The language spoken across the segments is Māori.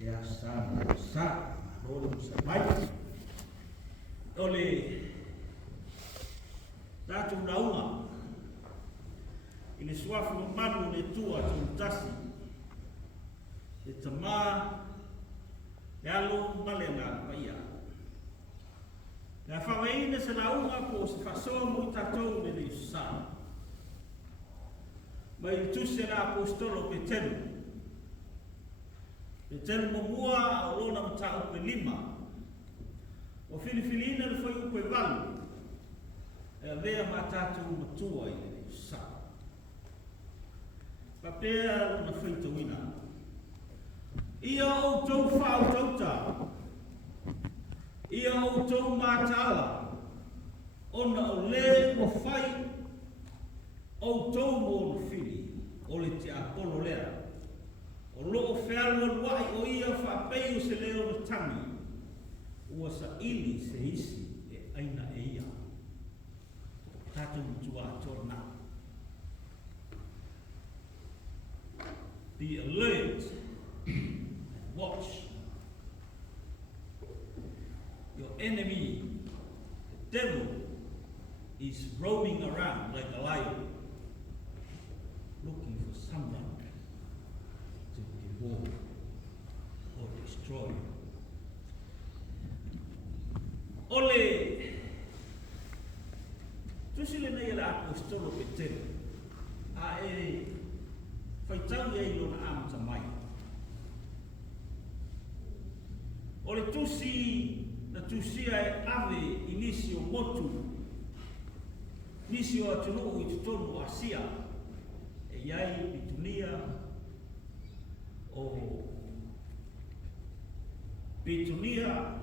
ya sa rolo sa mai ole tatu nauma ile swafu manu le tua tasi e tama yalo malena paia la fawaina se nauma po se faso mo tatou le sa mai tu se la apostolo Petero Petero mua o lona mata o lima o filifilina le foi o valu e avea matatu matua i sa papea na foi tawina ia o tau whao tauta ia o tau matala ona o le o fai o tau mo no fili o le te apolo lea o loo fealu wai o ia whapei o se leo no tangi ua sa ili se isi e aina e ia tatu mutua torna. Be alert and watch. Your enemy, the devil, is roaming around like a lion, looking for someone to devour or destroy. Ole, tusile nei la apostolo Petero, a faitau e lona amta mai. Ole tusi na tusia e ave inisio motu, inisio atunu i tutonu asia, e iai Bitunia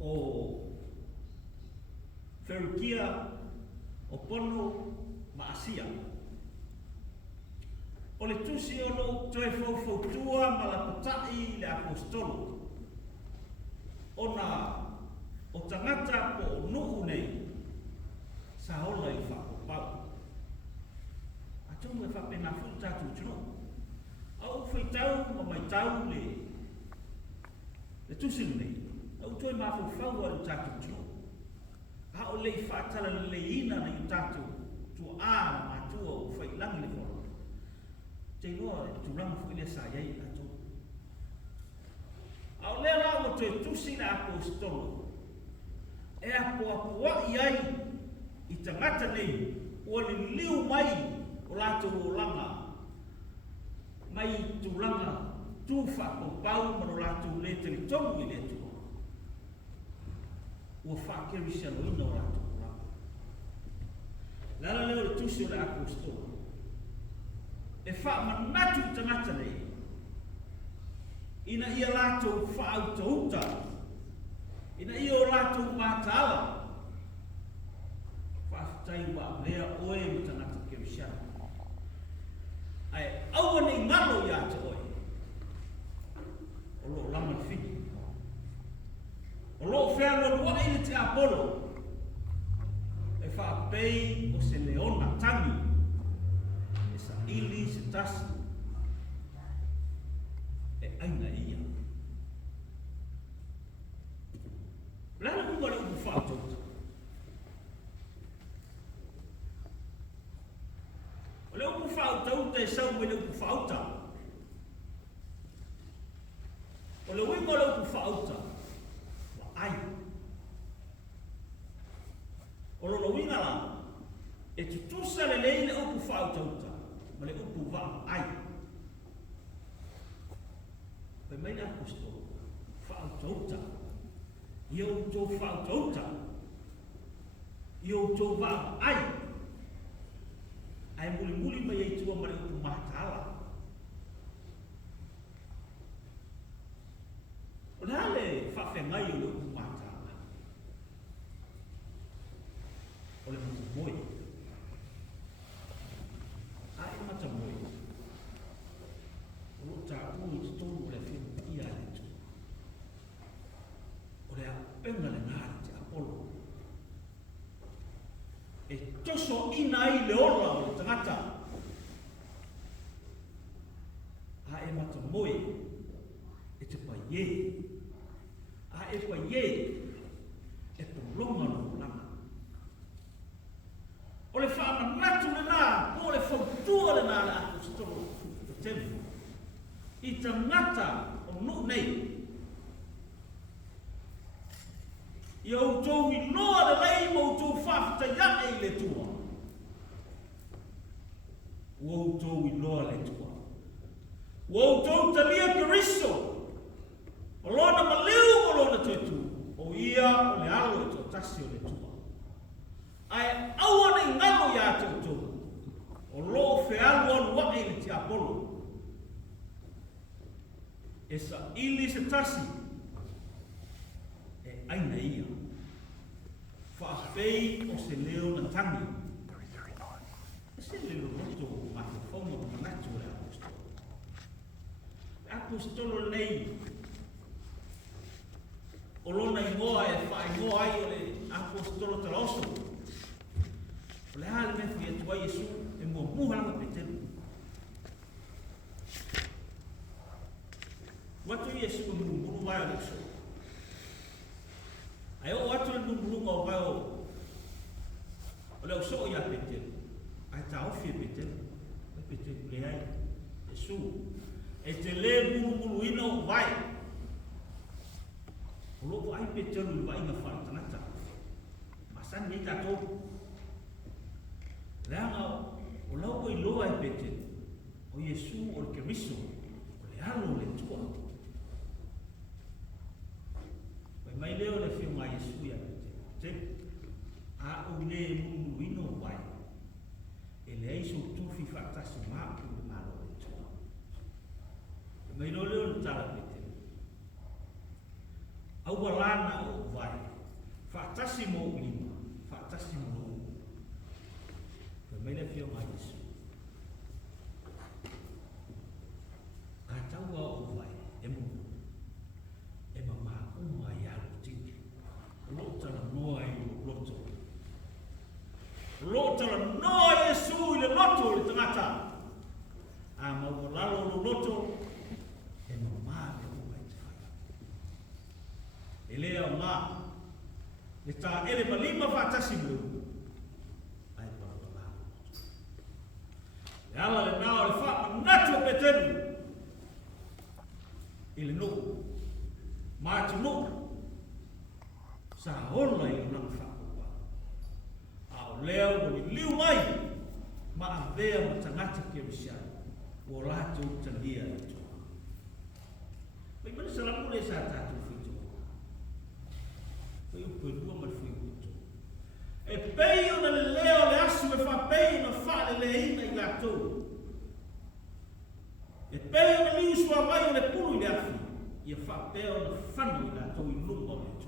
o Ferukia o pono maasia. O le tusi o lo toe fautua malapatai le apostolo. Ona o tangata po o nuhu nei sa hola i whakopau. Atungu e whapena futa tutuno. Au whaitau ma mai tau le tusi nei. Au toi mafu whaua le tatu tuno. A o lei whaatala le ina na i tatu tu a matua o whailangi le whoro. Te loa tu rangu fuile sa iei atu. Au lea lao o te tusi na apostolo. E apua iai i tangata nei o le liu mai o lato o langa. Mai tu langa tu whakopau mano lato le te tonu i le tu. Ua whakeri se aloina o lato o langa. Lala leo le tusi o le apostolo. E wha manatu tangata nei. Ina ia lato whaauta ina ia o lato mātala. Whaafutai wa mea oe mo tangata kerisiana. Ai aua nei ngalo ia te oe. O lo lama whini. O lo whea lua ile te apolo. E whaapei o se leona tangi. E sa ili se tasi. E aina ia. Lana kunga le upu whaatouta. O le upu whaatouta e sau me le upu whaauta. O le winga le upu whaauta. Wa ai. O lo winga la. E tutusa le lei le upu whaatouta. Ma le upu wa ai. Pe mai na apostolo, whautouta. Iau tō whautouta. Iau tō wā ai. Ai muli mai ei tua mare upu mātala. O nale whawhengai o upu mātala. O le mata moi. Ai mata moi. O lo tā ui te tonu le whiu ia le tu. O le a penga le ngāri te apolo. E toso ina i le ola o le tangata. A e mata moi whakanatu le nā, po le whautua le nā le apostolo te temu. I ta ngata o nuk nei. I au tau i loa le lei mo tau whafta ia e le tua. O au tau i loa le tua. O au tau talia kiriso. O lona maliu o lona tuetu. O ia o le alo e tau tasi o le tua. Ai aua nei ngalo ia tau tau. O loo fealu anu wa e le ti Apolo. E sa ili se tasi. E aina ia. Whaafei o se leo na tangi. E se leo roto ma te whaunga o manatu e apostolo. E apostolo nei. O lona ingoa e whaingoa ai o le apostolo tala oso. O le hale me fui atua Yesu e mua muhanga petelu. Watu Yesu e muru vai o le so. Ai o atu le nungunga o vai o leo so ia petelu. Ai ta ofi e petelu. E petelu le ai. Yesu. E te le muru ina o vai. O loko ai petelu i vai inga whai tangata. Masani nei tatou. Leanga o lau i loa e petelu. O Yesu o le kemiso. O le alo le tua. Mai leo le whiunga Yesu ia te a o le mumuino vai e le aiso Tofi whaatasi māku le malo le tua. Mai leo le tala pete aua lana o vai whaatasi mo lima whaatasi mo loo mai le whiunga Yesu a taua o vai e mo e mama uma ia Lota la noa i loto. Lota la noa Yesu i le loto le tangata. A mawalalo lo loto e mamā le ua i te whai. E lea o ngā. Le tā ele malima whātasi mlu. Ai mawalalo. Le ala le nao le wha natu o petenu. I le nuku. Mātu nuku. Sa hola i nang whakua. A o leo o ni liu mai, ma a vea ma tangata ke risiai, o rato tangia i toa. Pai mani sa lamu le sa tātou whito. Pai upo e lua mai whito. E pei o na le leo le asu e whapei na whale le ina i gato. E pei o na liu sua mai o le pulu i le afi, i a whapei o na whanu i gato i lunga o le toa.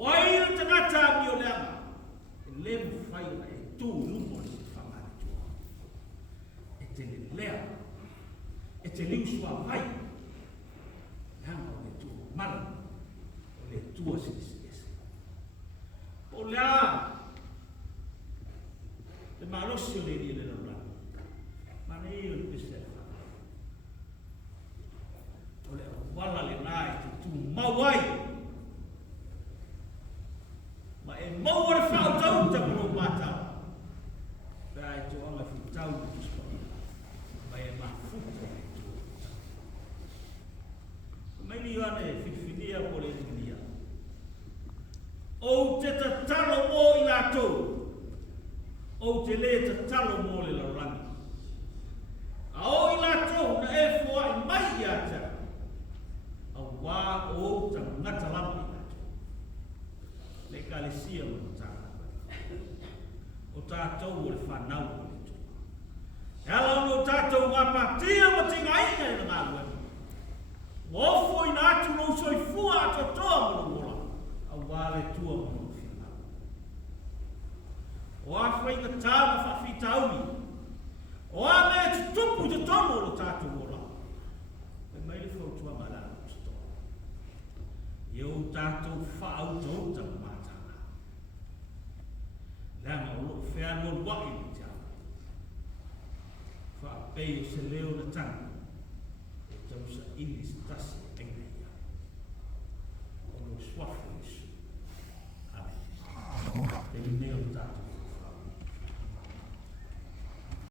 Wai o tangata mi o leanga. E lemu whai o e tū lumo se whamari tua. E te le lea. E te liu sua vai. Leanga o le tua mara. O le tua se ese. O lea. Le malosi o le ria le laura. Mane i o le pese. O le wala le nai te tū mawai. Ma e maua le whaotau ta moro mātau. Pea e tō anga whitau ki tu spani. Ma e mafuta e tō. Mai ni ane e whiwhinia po le ringia. O te tatalo mō i lātou. O te le tatalo mō le laurangi. A o i lātou na e fua i mai i ata. A wā o ta ngata lama i lātou. Le kalesia mo tātou. O tātou o le whanau o le tō. E ala ono tātou ngā pātia ma te ngainga e ngā ngā. Wofo i nā atu no soi fua ato toa mo mora. A wale tua mo whina. O a whai ka tāma whawhi taumi. O a mea te tupu te tomo o tātou mora. E mai le whautua malana o stoa. I o tātou whaau tōta ma. Leanga o loo whea no wai ni te awa. Whaapei o se leo na tanga. E tausa ini se tasi e ngā ia. O lo swafu isu. me o tātou